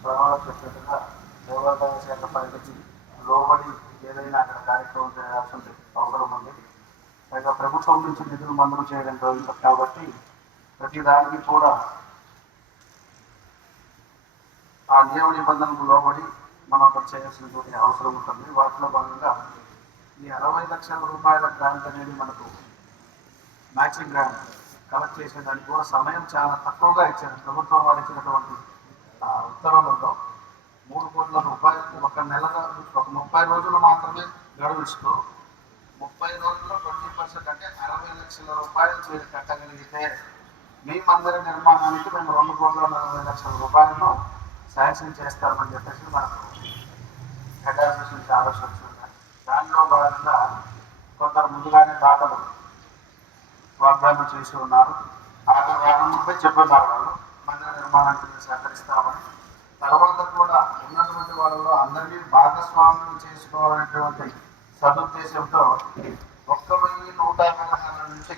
స్వరంలో చెప్పినట్టుగా దేవాదాయ శాఖ పరిధికి లోబడి ఏదైనా అక్కడ కార్యక్రమం చేయాల్సిన అవసరం ఉంది. పైగా ప్రభుత్వం నుంచి నిధులు మంజూరు చేయడం జరుగుతుంది కాబట్టి ప్రతి దానికి కూడా ఆ నియమ నిబంధనలకు లోబడి మనం అక్కడ చేయాల్సినటువంటి అవసరం ఉంటుంది. వాటిలో భాగంగా ఈ 60 లక్షల రూపాయల గ్రాంట్ అనేది మనకు మ్యాచింగ్ గ్రాంట్ కలెక్ట్ చేసేదానికి కూడా సమయం చాలా తక్కువగా ఇచ్చారు. ప్రభుత్వం వారు ఇచ్చినటువంటి ఉత్తర్వులలో 3 కోట్ల రూపాయలు ఒక నెలగా ఒక 30 రోజులు మాత్రమే గడువు ఇస్తూ 30 రోజుల్లో 20% అంటే 60 లక్షల రూపాయలు కట్టగలిగితే మీ మందిర నిర్మాణానికి మేము 2,40,00,000 శాంక్షన్ చేస్తామని చెప్పేసి మనకు హెడ్ ఆఫీస్ నుంచి ఆలోచన వచ్చింది. దానిలో భాగంగా కొందరు ముందుగానే దాతలు వాగ్దానం చేసి ఉన్నారు. వాగ్దానంపై చెప్పున్నారు వాళ్ళు మందిర నిర్మాణానికి సహకరిస్తామని. తర్వాత కూడా ఉన్నటువంటి వాళ్ళలో అందరినీ భాగస్వామ్యం చేసుకోవాలనేటువంటి సదుద్దేశంతో 1,116 నుంచి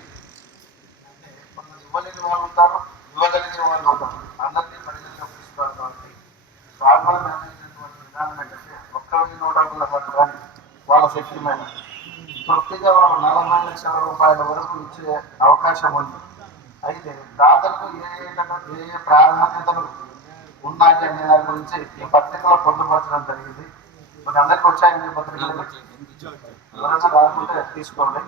కొందరు ఇవ్వలేని వాళ్ళు ఉంటారు, ఇవ్వగలిగిన వాళ్ళు ఉంటారు. అందరినీ పరిగణలోకి తీసుకోవాలి కాబట్టి స్వాగతం నిర్ణయించినటువంటి విధానం ఏంటంటే 1,116 కానీ వాళ్ళ శక్తి మీద తృప్తిగా వాళ్ళు 40 లక్షల రూపాయల వరకు ఇచ్చే అవకాశం ఉంది. అయితే దాతలకు ఏ ప్రాధాన్యతలు ఉన్నాయి అనే దాని గురించి ఈ పత్రికలో పొందుపరచడం జరిగింది. మరి అందరికీ వచ్చాయి ఈ పత్రికలు ఎవరైనా రాకుంటే తీసుకోండి.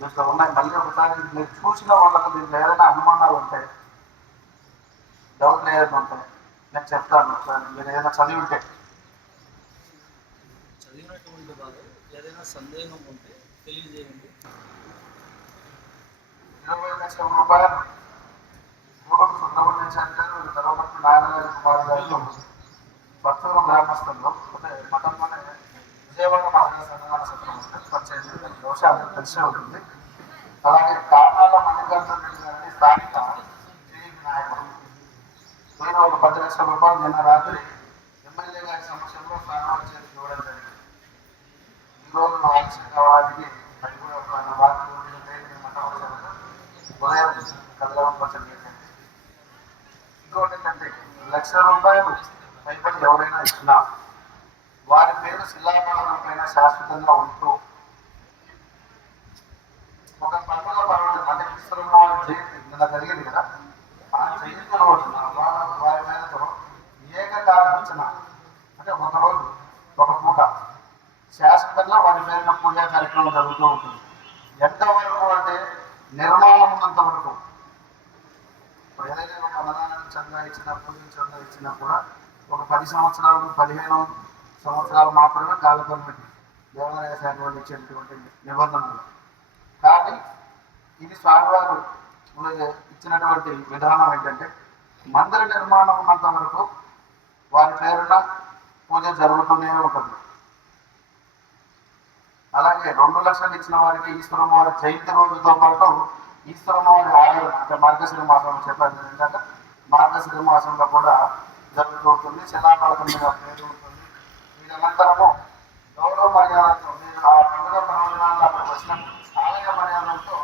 దీంట్లో ఉన్నాయి. మళ్ళీ ఒకసారి మీరు చూసిన వాళ్ళకు దీంట్లో ఏదైనా అనుమానాలు ఉంటాయి, డౌట్లు ఏదైనా ఉంటాయి నేను చెప్తాను. ఒకసారి మీరు ఏదైనా చదివి ఉంటే చదివినటువంటి వారు ఏదైనా సందేహం ఉంటే తెలియజేయండి. 20 లక్షల రూపాయలు సుబ్రహ్మణ్యం గారు ధర్మపతి నారాయణ కుమార్ గారితో భక్తుల గ్రామస్తుల్లో అంటే మతంలోనే విజయవాడ మహిళా సన్మాన సత్రం దోషాలు తెలిసే ఉంటుంది. అలాగే కారణాల మల్లికార్జున రెడ్డి గారిని స్థానిక టీడీపీ నాయకుడు నేను ఒక 10 లక్షల రూపాయలు నిన్న రాత్రి ఎమ్మెల్యే గారి సమక్షంలో స్నానాలు చేసి ఇవ్వడం జరిగింది. ఈరోజు ఆలస్యంగా వారికి అది కూడా ఒక వారికి ఉదయం కదలవలసిన ఇంకోటి ఏంటంటే 1,00,000 రూపాయలు పైపడి ఎవరైనా ఇచ్చినా వారి పేరు శిలాఫలకం పైన శాశ్వతంగా ఉంటూ ఒక పండుగ పర్వాలేదు అంటే క్రిస్తున్న జయంతి నిన్న జరిగింది కదా, ఆ జయంతి రోజున వారి పేరుతో ఏకకాలార్చన అంటే ఒక రోజు ఒక పూట శాశ్వతంగా వారి పేరున పూజా కార్యక్రమం జరుగుతూ ఉంటుంది. ఎంతవరకు అంటే నిర్మాణం ఉన్నంత వరకు. ఇప్పుడు ఏదైతే ఒక అన్నదానానికి చందా ఇచ్చినా పూజ చందా ఇచ్చినా కూడా ఒక 10 సంవత్సరాలు 15 సంవత్సరాలు మాత్రమే కాల పరిమితి దేవాదాయ శాఖ వాళ్ళు ఇచ్చేటువంటి నిబంధనలు. కానీ ఇది స్వామివారు ఇచ్చినటువంటి విధానం ఏంటంటే మందిర నిర్మాణం ఉన్నంత వరకు వారి పేరున పూజ జరుగుతూనే ఉంటుంది. అలాగే 2 లక్షలు ఇచ్చిన వారికి ఈశ్వరం వారి జయంతి రోజుతో పాటు ఈశ్వరం వారి ఆలయం అంటే మార్గశిర మాసంలో చెప్పారు ఏంటంటే మార్గశిర మాసంలో కూడా జరుగుతూ ఉంటుంది. శిలాఫలకం మీద పేరు ఉంటుంది. వీరంతరము గౌరవ మర్యాదలతో మీరు ఆ పండుగ ప్రయోజనాల్లో అక్కడికి వచ్చినప్పుడు ఆలయ మర్యాదలతో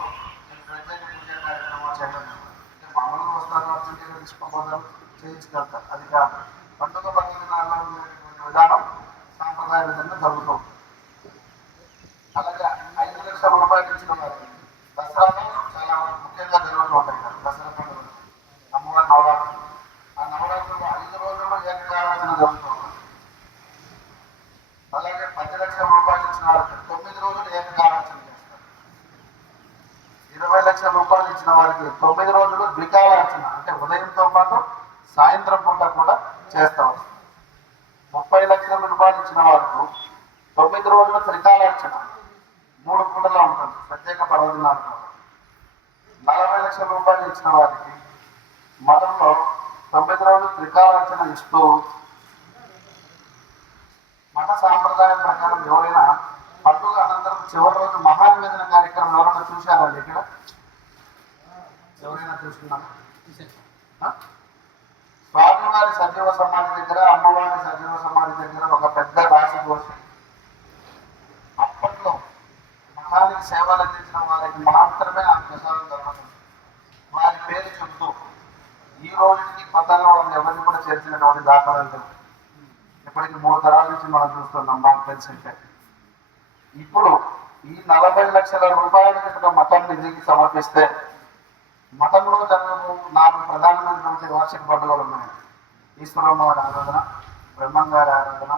మీరు ప్రత్యేక పూజా కార్యక్రమాలు చేయడం అంటే మామూలుగా వస్తారు అర్జెంటీగా తీసుకోబోదాం చేయించగలుగుతారు. అది కాదు, పండుగ ప్రయోజనాల్లో ఉండేటువంటి విధానం సాంప్రదాయ విధంగా జరుగుతుంది. అలాగే 5 లక్షల రూపాయలు ఇచ్చిన వారికి దసరాలో చాలా ముఖ్యంగా జరుగుతూ ఉంటాయి కదా. దసరా పండుగ అమ్మవారి నవరాత్రులు, ఆ నవరాత్రులు 5 రోజుల్లో ఏకకాలార్చన జరుగుతూ ఉంటుంది. అలాగే 10 లక్షల రూపాయలు ఇచ్చిన వారికి 9 రోజులు ఏకకాలార్చన చేస్తారు. 20 లక్షల రూపాయలు ఇచ్చిన వారికి 9 రోజులు ద్వికాలార్చన అంటే ఉదయంతో పాటు సాయంత్రం పూట కూడా చేస్తాం. 30 లక్షల రూపాయలు ఇచ్చిన వారికి 9 రోజులు త్రికాలార్చన 3 పూటలా ఉంటుంది ప్రత్యేక పర్వదినాలు. 40 లక్షల రూపాయలు ఇచ్చిన వారికి మతంలో 9 రోజులు త్రికాలార్చన ఇస్తూ మత సాంప్రదాయం ప్రకారం ఎవరైనా పండుగ అనంతరం చివరి రోజు మహానివేదన కార్యక్రమం ఎవరైనా చూశారండి? ఇక్కడ ఎవరైనా చూసుకున్నారా? స్వామివారి సజీవ సమాధి దగ్గర అమ్మవారి సజీవ సమాధి దగ్గర ఒక పెద్ద రాశి పోసి అప్పట్లో మతానికి సేవలు అందించిన వారికి మాత్రమే ఆ ప్రసాదం జరుగుతుంది. వారి పేరు చెబుతూ ఈ రోజుకి కొత్తగా వాళ్ళు ఎవరిని కూడా చేర్చినటువంటి దాఖలాలు ఇప్పటికి 3 తరాల నుంచి మనం చూస్తున్నాం నాకు తెలిసింటే. ఇప్పుడు ఈ 40 లక్షల రూపాయల కనుక మఠం నిధికి సమర్పిస్తే మఠంలో జరగవు 4 ప్రధానమైనటువంటి వార్షిక పండుగలు ఉన్నాయి. ఈశ్వరమ్మ వారి ఆరాధన, బ్రహ్మం గారి ఆరాధన,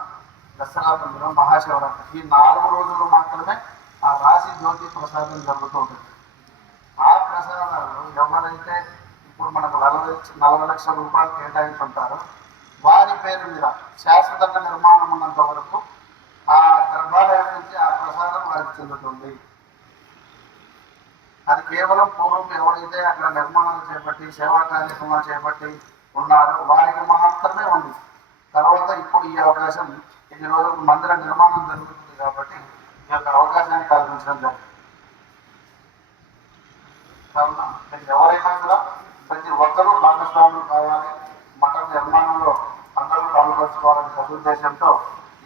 దసరా పండుగ, మహాశివరాత్రి. ఈ 4 రోజులు మాత్రమే ఆ రాశి జ్యోతి ప్రసాదం జరుగుతూ ఉంటుంది. ఆ ప్రసాదాలు ఎవరైతే ఇప్పుడు మనకు 40 లక్షల రూపాయలు కేటాయించుంటారో వారి పేరు మీద శాశ్వతంగా నిర్మాణం ఉన్నంత వరకు ఆ గర్భాలయం నుంచి ఆ ప్రసాదం వారికి చెందుతుంది. అది కేవలం పూర్వం ఎవరైతే అక్కడ నిర్మాణాలు చేపట్టి సేవా కార్యక్రమాలు చేపట్టి ఉన్నారో వారికి మాత్రమే ఉంది. తర్వాత ఇప్పుడు ఈ అవకాశం ఈ రోజులకు మందిర నిర్మాణం జరుగుతుంది కాబట్టి ఈ యొక్క అవకాశాన్ని కల్పించడం జరిగింది. కావున ఎవరైనా కూడా ప్రతి ఒక్కరూ భాగస్వాములు కావాలి, మఠం నిర్మాణంలో అందరూ పాల్గొచ్చుకోవాలనే సదుద్దేశంతో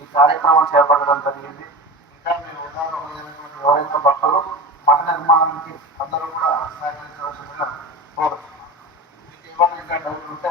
ఈ కార్యక్రమం చేపట్టడం జరిగింది. ఇంకా మీరు ఉదాహరణమైనటువంటి ఎవరైనా భక్తులు మఠ నిర్మాణానికి అందరూ కూడా సహకరించవలసిందిగా కోరుతున్నాం. మీకు ఏమైనా ఇంకా డౌట్ ఉంటే